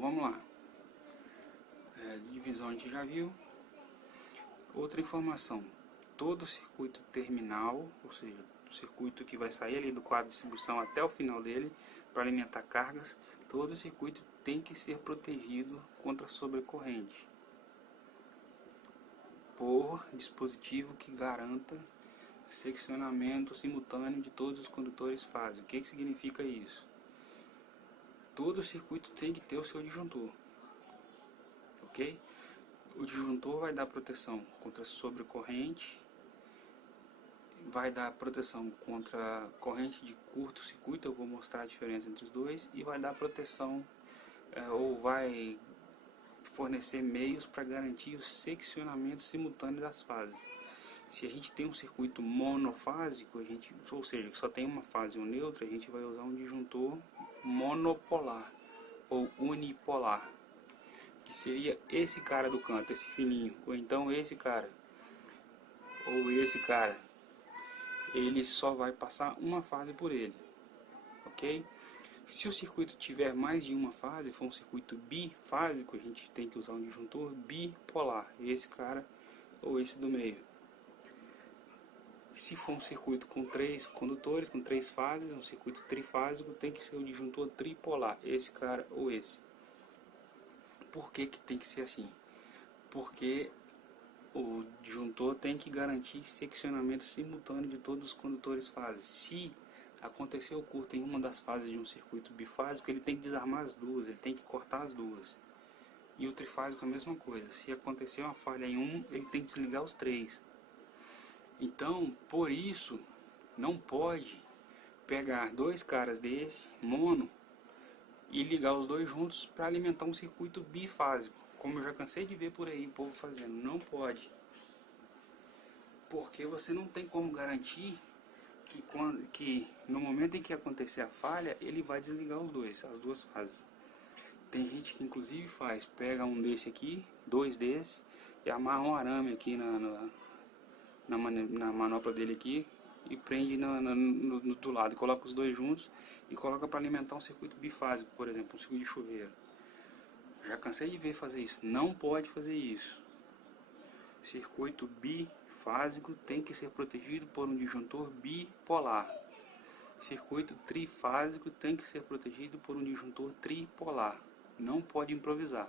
vamos lá. Divisão a gente já viu. Outra informação: todo circuito terminal, ou seja, o circuito que vai sair ali do quadro de distribuição até o final dele para alimentar cargas, todo circuito tem que ser protegido contra sobrecorrente por dispositivo que garanta seccionamento simultâneo de todos os condutores fase. O que significa isso? Todo circuito tem que ter o seu disjuntor, ok? O disjuntor vai dar proteção contra sobrecorrente, vai dar proteção contra corrente de curto-circuito, eu vou mostrar a diferença entre os dois, e vai dar proteção ou vai fornecer meios para garantir o seccionamento simultâneo das fases. Se a gente tem um circuito monofásico, ou seja, que só tem uma fase e um neutro, a gente vai usar um disjuntor monopolar ou unipolar, que seria esse cara do canto, esse fininho, ou então esse cara, ou esse cara. Ele só vai passar uma fase por ele, ok? Se o circuito tiver mais de uma fase, for um circuito bifásico, a gente tem que usar um disjuntor bipolar, esse cara ou esse do meio. Se for um circuito com 3 condutores, com 3 fases, um circuito trifásico, tem que ser o disjuntor tripolar, esse cara ou esse. Por que tem que ser assim? Porque o disjuntor tem que garantir seccionamento simultâneo de todos os condutores fases. Se acontecer o curto em uma das fases de um circuito bifásico, ele tem que desarmar as duas, ele tem que cortar as duas. E o trifásico é a mesma coisa. Se acontecer uma falha em um, ele tem que desligar os 3. Então, por isso, não pode pegar 2 caras desse, mono, e ligar os dois juntos para alimentar um circuito bifásico. Como eu já cansei de ver por aí o povo fazendo. Não pode. Porque você não tem como garantir que no momento em que acontecer a falha, ele vai desligar as duas fases. Tem gente que inclusive pega um desse aqui, 2 desses, e amarra um arame aqui na manopla dele aqui e prende do lado, coloca os dois juntos e coloca para alimentar um circuito bifásico, por exemplo, um circuito de chuveiro. Já cansei de ver fazer isso. Não pode fazer isso. Circuito bifásico tem que ser protegido por um disjuntor bipolar. Circuito trifásico tem que ser protegido por um disjuntor tripolar. Não pode improvisar.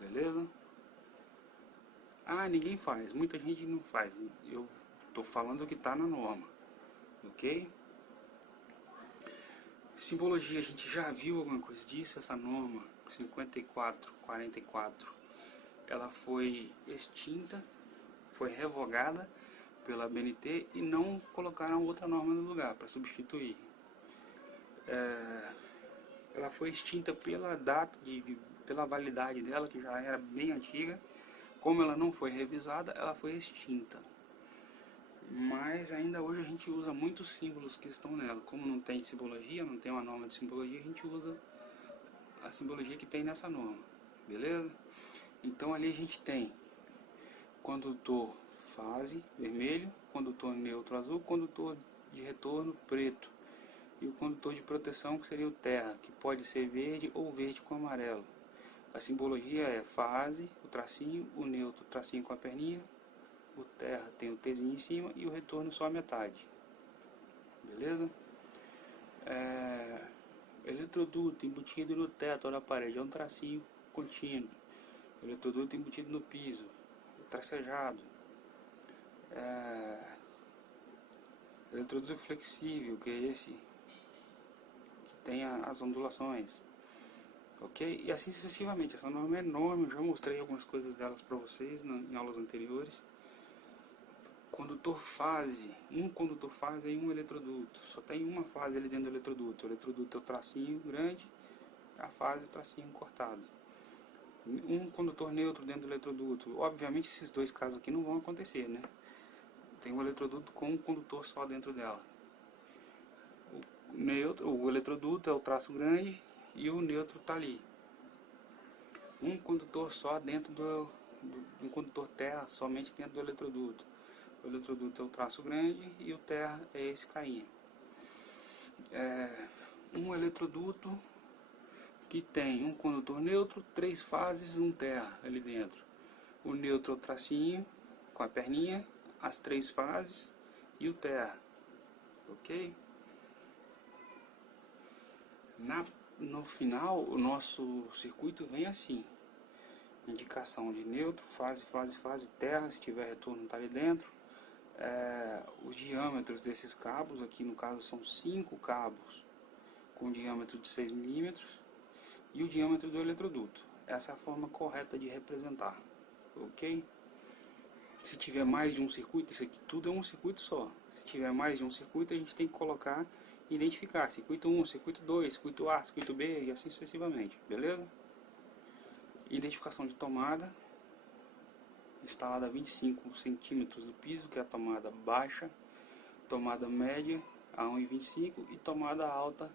Beleza? Ninguém faz. Muita gente não faz. Eu estou falando o que está na norma. Ok? Simbologia, a gente já viu alguma coisa disso? Essa norma 5444, ela foi extinta, foi revogada pela ABNT e não colocaram outra norma no lugar para substituir. Ela foi extinta pela data, pela validade dela, que já era bem antiga. Como ela não foi revisada, ela foi extinta. Mas ainda hoje a gente usa muitos símbolos que estão nela. Como não tem simbologia, não tem uma norma de simbologia, a gente usa a simbologia que tem nessa norma. Beleza? Então ali a gente tem condutor fase, vermelho, condutor neutro, azul, condutor de retorno, preto. E o condutor de proteção, que seria o terra, que pode ser verde ou verde com amarelo. A simbologia é fase, o tracinho, o neutro, o tracinho com a perninha, o terra tem o Tzinho em cima e o retorno só a metade. Beleza? Eletroduto embutido no teto ou na parede é um tracinho contínuo. Eletroduto embutido no piso, tracejado. Eletroduto flexível, que é esse que tem as ondulações. Ok? E assim sucessivamente. Essa norma é enorme, eu já mostrei algumas coisas delas para vocês em aulas anteriores. Condutor fase, um condutor fase e um eletroduto. Só tem uma fase ali dentro do eletroduto. O eletroduto é o tracinho grande, a fase é o tracinho cortado. Um condutor neutro dentro do eletroduto. Obviamente esses dois casos aqui não vão acontecer, né? Tem um eletroduto com um condutor só dentro dela. O eletroduto é o traço grande e o neutro está ali. Um condutor só dentro do condutor terra, somente dentro do eletroduto. O eletroduto é o traço grande e o terra é esse carinha. Um eletroduto que tem um condutor neutro, 3 fases, um terra ali dentro. O neutro é o tracinho com a perninha, as 3 fases e o terra, ok? No final, o nosso circuito vem assim: indicação de neutro, fase, terra, se tiver retorno está ali dentro. Os diâmetros desses cabos, aqui no caso são 5 cabos com diâmetro de 6 milímetros e o diâmetro do eletroduto. Essa é a forma correta de representar, ok? Se tiver mais de um circuito, isso aqui tudo é um circuito só. Se tiver mais de um circuito, a gente tem que colocar e identificar circuito 1, circuito 2, circuito A, circuito B e assim sucessivamente, beleza? Identificação de tomada, instalada a 25 centímetros do piso, que é a tomada baixa, tomada média a 1,25 e tomada alta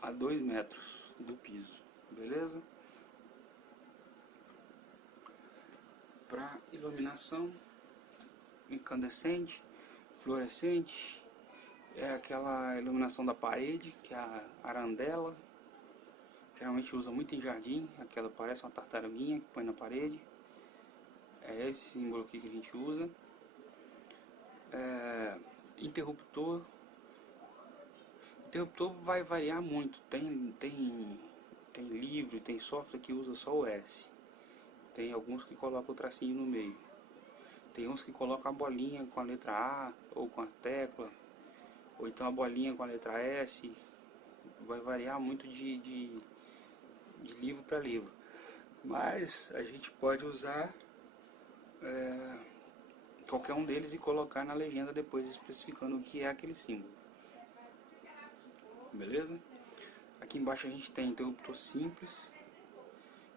a 2 metros do piso, beleza? Para iluminação, incandescente, fluorescente, é aquela iluminação da parede, que é a arandela, geralmente usa muito em jardim, aquela parece uma tartaruguinha que põe na parede, é esse símbolo aqui que a gente usa. Interruptor vai variar muito, tem livro, tem software que usa só o S, tem alguns que colocam o tracinho no meio, tem uns que colocam a bolinha com a letra A ou com a tecla, ou então a bolinha com a letra S, vai variar muito de livro para livro, mas a gente pode usar qualquer um deles e colocar na legenda depois especificando o que é aquele símbolo, beleza? Aqui embaixo a gente tem interruptor simples,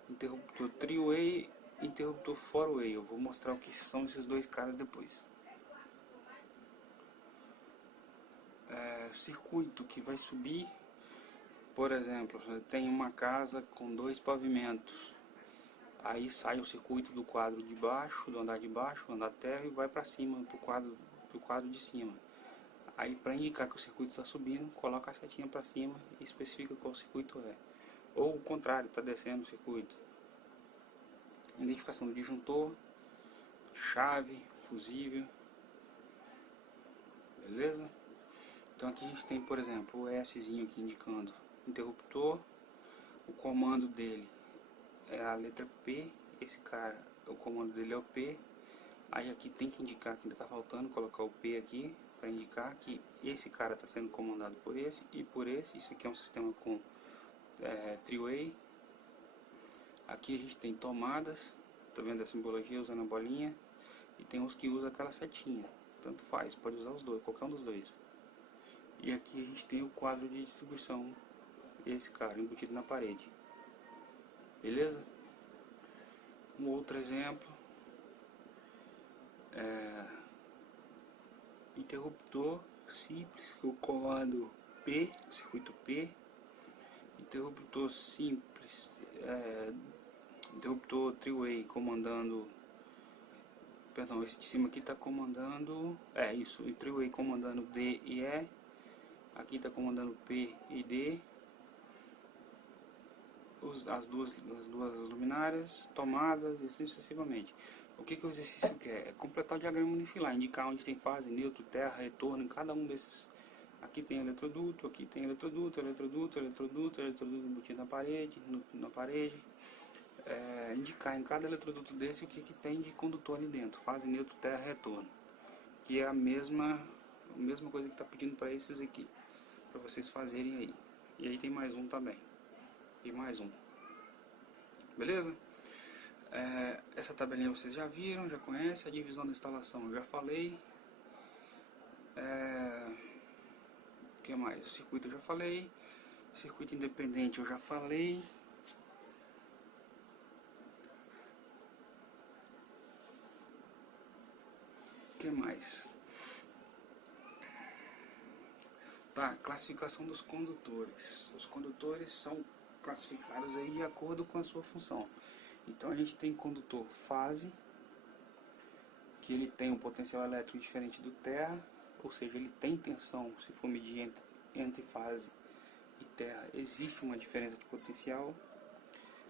interruptor three-way, interruptor four-way. Eu vou mostrar o que são esses dois caras depois. Circuito que vai subir, por exemplo, tem uma casa com 2 pavimentos, aí sai o circuito do quadro de baixo, do andar de baixo, do andar terra, e vai para cima, pro quadro de cima. Aí, para indicar que o circuito está subindo, coloca a setinha para cima e especifica qual circuito é. Ou o contrário, está descendo o circuito. Identificação do disjuntor, chave, fusível, beleza? Então aqui a gente tem, por exemplo, o Szinho aqui indicando interruptor, o comando dele é a letra P, esse cara, o comando dele é o P, aí aqui tem que indicar que ainda está faltando, colocar o P aqui, para indicar que esse cara está sendo comandado por esse e por esse. Isso aqui é um sistema com three-way. Aqui a gente tem tomadas, tá vendo a simbologia usando a bolinha, e tem uns que usam aquela setinha, tanto faz, pode usar os dois, qualquer um dos dois. E aqui a gente tem o quadro de distribuição, esse cara embutido na parede, beleza? Um outro exemplo, interruptor simples, o comando P, circuito P, interruptor simples, interruptor three-way comandando, perdão, esse de cima aqui está comandando, isso, o three-way comandando D e E, aqui está comandando P e D, as duas luminárias, tomadas e assim sucessivamente. O que o exercício quer? É completar o diagrama unifilar, indicar onde tem fase, neutro, terra, retorno em cada um desses. Aqui tem eletroduto, aqui tem eletroduto embutido na parede. Indicar em cada eletroduto desse o que tem de condutor ali dentro, fase, neutro, terra, retorno. Que é a mesma coisa que está pedindo para esses aqui, para vocês fazerem aí. E aí tem mais um também. E mais um. Beleza? Essa tabelinha vocês já viram, já conhecem. A divisão da instalação eu já falei. O que mais? O circuito eu já falei. Circuito independente eu já falei. O que mais? Tá, classificação dos condutores. Os condutores são classificados aí de acordo com a sua função. Então a gente tem condutor fase, que ele tem um potencial elétrico diferente do terra, ou seja, ele tem tensão se for medir entre fase e terra existe uma diferença de potencial.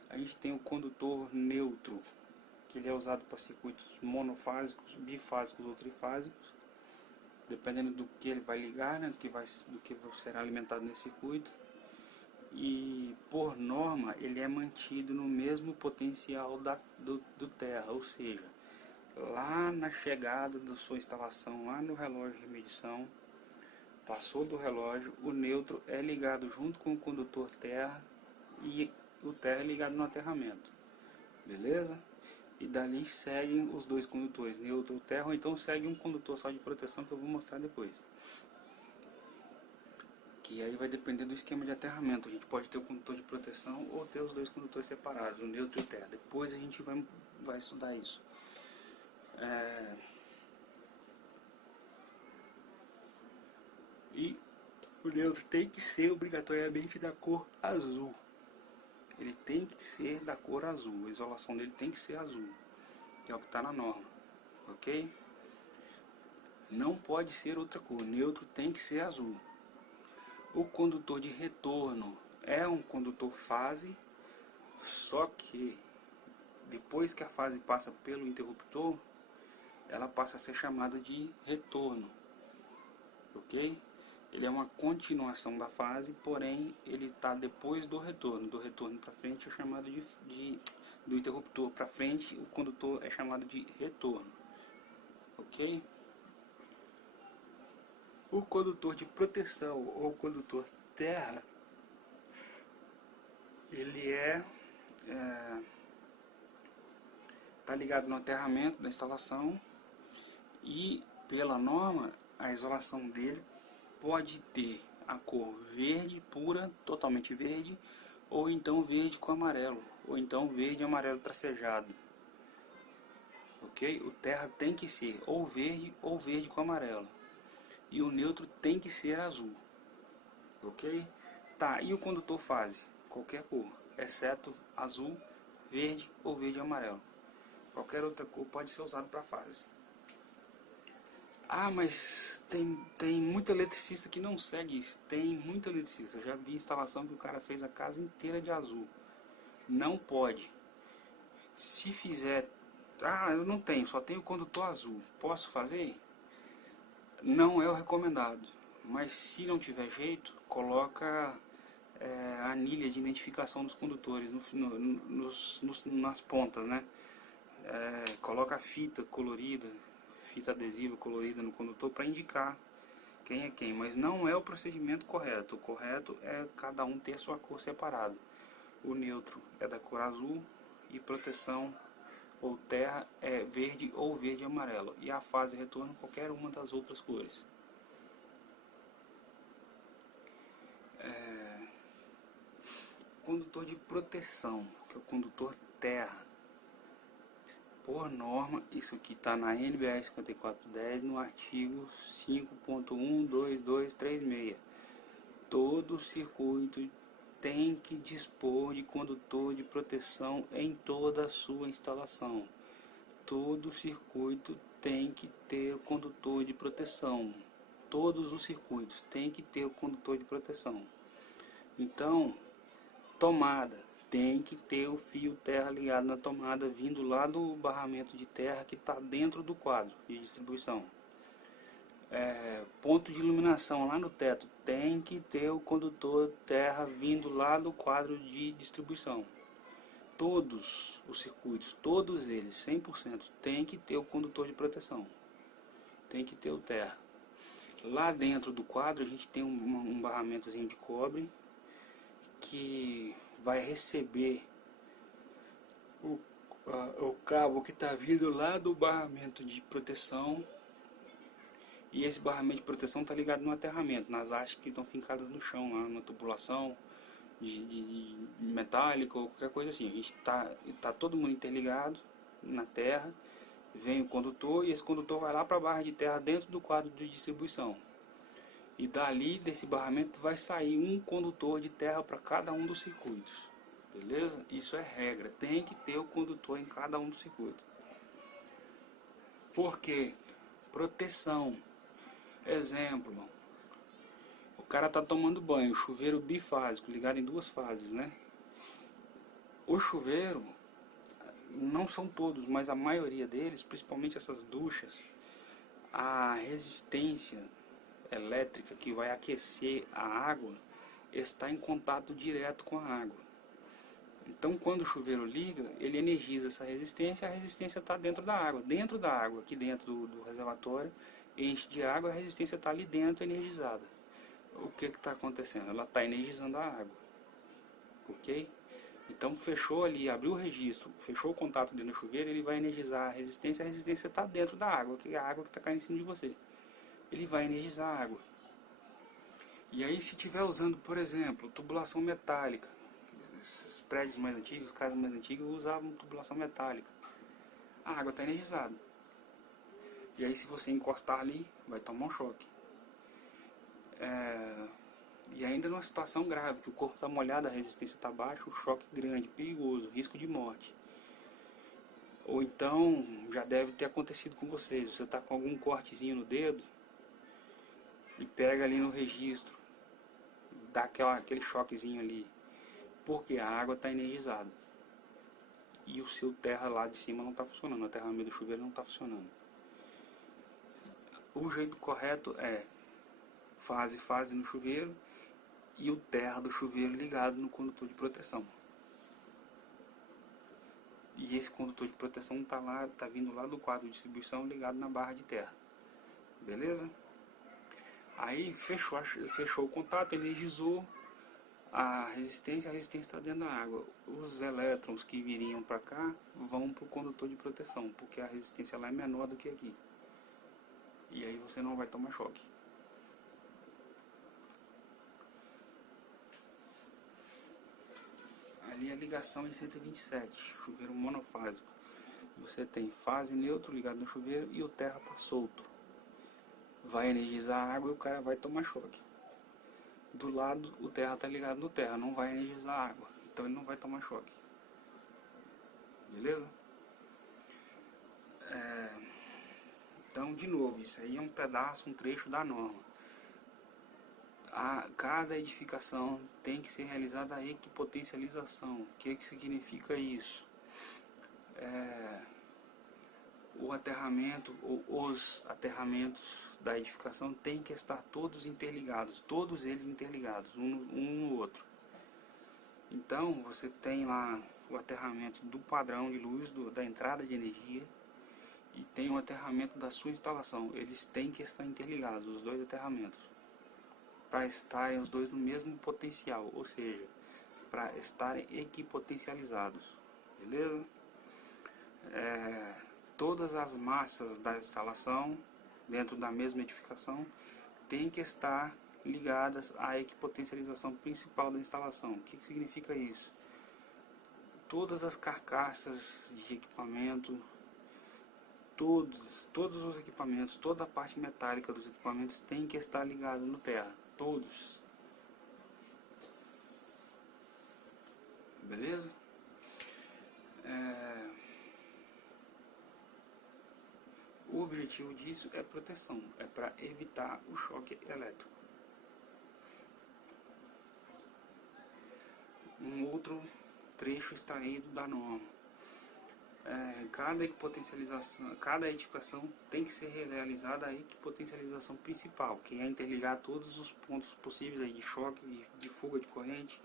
A gente tem o condutor neutro, que ele é usado para circuitos monofásicos, bifásicos ou trifásicos, dependendo do que ele vai ligar, né, do que será alimentado nesse circuito. E por norma ele é mantido no mesmo potencial do terra, ou seja, lá na chegada da sua instalação, lá no relógio de medição, passou do relógio, o neutro é ligado junto com o condutor terra e o terra é ligado no aterramento, beleza? E dali seguem os dois condutores, neutro ou terra, ou então segue um condutor só de proteção que eu vou mostrar depois. Que aí vai depender do esquema de aterramento. A gente pode ter o condutor de proteção ou ter os dois condutores separados, o neutro e o terra. Depois a gente vai estudar isso. E o neutro tem que ser obrigatoriamente da cor azul. Ele tem que ser da cor azul. A isolação dele tem que ser azul. Que é o que está na norma. Ok? Não pode ser outra cor. O neutro tem que ser azul. O condutor de retorno é um condutor fase, só que depois que a fase passa pelo interruptor, ela passa a ser chamada de retorno, ok? Ele é uma continuação da fase, porém ele está depois do retorno para frente é chamado do interruptor para frente, o condutor é chamado de retorno, ok? O condutor de proteção ou condutor terra, ele tá ligado no aterramento da instalação e pela norma a isolação dele pode ter a cor verde pura, totalmente verde, ou então verde com amarelo, ou então verde e amarelo tracejado. Ok? O terra tem que ser ou verde com amarelo. E o neutro tem que ser azul. Ok? Tá, e o condutor fase? Qualquer cor, exceto azul, verde ou verde e amarelo. Qualquer outra cor pode ser usado para fase. Ah, mas tem muita eletricista que não segue isso. Tem muita eletricista. Eu já vi instalação que o cara fez a casa inteira de azul. Não pode. Se fizer... Ah, eu não tenho, só tenho condutor azul. Posso fazer? Não é o recomendado. Mas se não tiver jeito, coloca a anilha de identificação dos condutores nas pontas, né? Coloca fita colorida, fita adesiva colorida no condutor para indicar quem é quem, mas não é o procedimento correto. O correto é cada um ter a sua cor separada. O neutro é da cor azul e proteção ou terra é verde ou verde e amarelo, e a fase de retorno qualquer uma das outras cores. Condutor de proteção, que é o condutor terra. Por norma, isso aqui está na NBR 5410, no artigo 5.12236. Todo circuito tem que dispor de condutor de proteção em toda a sua instalação. Todo circuito tem que ter condutor de proteção. Todos os circuitos têm que ter o condutor de proteção. Então, tomada. Tem que ter o fio terra ligado na tomada, vindo lá do barramento de terra que está dentro do quadro de distribuição. Ponto de iluminação lá no teto, tem que ter o condutor terra vindo lá do quadro de distribuição. Todos os circuitos, todos eles, 100%, tem que ter o condutor de proteção. Tem que ter o terra. Lá dentro do quadro a gente tem um barramentozinho de cobre que vai receber o cabo que está vindo lá do barramento de proteção, e esse barramento de proteção está ligado no aterramento, nas hastes que estão fincadas no chão, lá na tubulação de metálico ou qualquer coisa assim. A gente tá todo mundo interligado na terra, vem o condutor e esse condutor vai lá para a barra de terra dentro do quadro de distribuição. E dali, desse barramento, vai sair um condutor de terra para cada um dos circuitos. Beleza? Isso é regra. Tem que ter o condutor em cada um dos circuitos. Por quê? Proteção. Exemplo. cara tá tomando banho, chuveiro bifásico, ligado em duas fases, né? O chuveiro, não são todos, mas a maioria deles, principalmente essas duchas, a resistência elétrica que vai aquecer a água está em contato direto com a água. Então, quando o chuveiro liga, ele energiza essa resistência, a resistência está dentro da água. Dentro da água, aqui dentro do reservatório, enche de água, a resistência está ali dentro energizada. O que está acontecendo? Ela está energizando a água. Ok? Então, fechou ali, abriu o registro, fechou o contato dentro do chuveiro, ele vai energizar a resistência está dentro da água, que é a água que está caindo em cima de você. Ele vai energizar a água. E aí, se estiver usando, por exemplo, tubulação metálica, esses prédios mais antigos, casas mais antigas, usavam tubulação metálica. A água está energizada. E aí, se você encostar ali, vai tomar um choque. E ainda numa situação grave, que o corpo está molhado, a resistência está baixa, o choque grande, perigoso, risco de morte. Ou então, já deve ter acontecido com vocês, você está com algum cortezinho no dedo e pega ali no registro, dá aquele choquezinho ali, porque a água está energizada. E o seu terra lá de cima não está funcionando, o aterramento do chuveiro não está funcionando. O jeito correto é fase no chuveiro e o terra do chuveiro ligado no condutor de proteção. E esse condutor de proteção está vindo lá do quadro de distribuição ligado na barra de terra. Beleza? Aí fechou o contato, energizou a resistência está dentro da água. Os elétrons que viriam para cá vão para o condutor de proteção, porque a resistência lá é menor do que aqui. E aí você não vai tomar choque. Ali a ligação é 127, chuveiro monofásico. Você tem fase neutro ligado no chuveiro e o terra está solto. Vai energizar a água e o cara vai tomar choque. Do lado, o terra está ligado no terra, não vai energizar a água, então ele não vai tomar choque. Beleza? Então, de novo, isso aí é um pedaço, um trecho da norma. Cada edificação tem que ser realizada a equipotencialização. O que significa isso? O aterramento, ou os aterramentos da edificação têm que estar todos interligados, todos eles interligados, um no outro. Então, você tem lá o aterramento do padrão de luz, da entrada de energia, e tem o aterramento da sua instalação. Eles têm que estar interligados, os dois aterramentos, para estarem os dois no mesmo potencial, ou seja, para estarem equipotencializados. Beleza? Todas as massas da instalação, dentro da mesma edificação, têm que estar ligadas à equipotencialização principal da instalação. O que significa isso? Todas as carcaças de equipamento, todos os equipamentos, toda a parte metálica dos equipamentos tem que estar ligado no terra. Todos. Beleza? O objetivo disso é proteção, é para evitar o choque elétrico. Um outro trecho extraído da norma. Cada edificação tem que ser realizada a equipotencialização principal, que é interligar todos os pontos possíveis aí de choque, de fuga de corrente,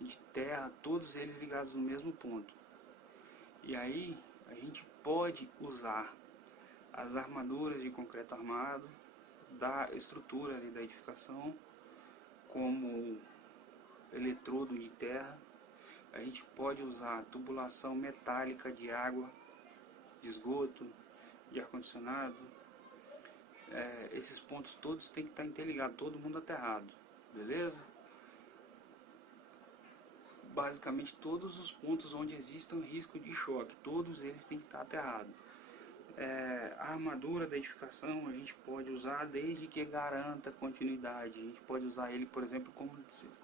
de terra, todos eles ligados no mesmo ponto. E aí a gente pode usar as armaduras de concreto armado da estrutura ali da edificação como eletrodo de terra. A gente pode usar tubulação metálica de água, de esgoto, de ar-condicionado. Esses pontos todos têm que estar interligados, todo mundo aterrado, beleza? Basicamente todos os pontos onde exista um risco de choque, todos eles têm que estar aterrados. A armadura da edificação a gente pode usar desde que garanta continuidade. A gente pode usar ele, por exemplo,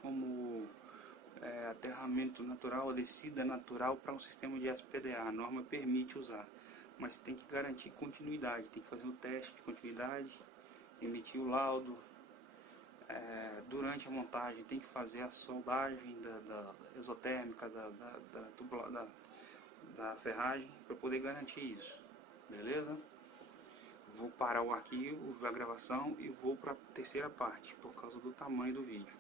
como aterramento natural, descida natural para um sistema de SPDA. A norma permite usar, mas tem que garantir continuidade, tem que fazer um teste de continuidade, emitir o laudo, Durante a montagem tem que fazer a soldagem da exotérmica da ferragem para poder garantir isso, beleza? Vou parar o arquivo, a gravação e vou para a terceira parte por causa do tamanho do vídeo.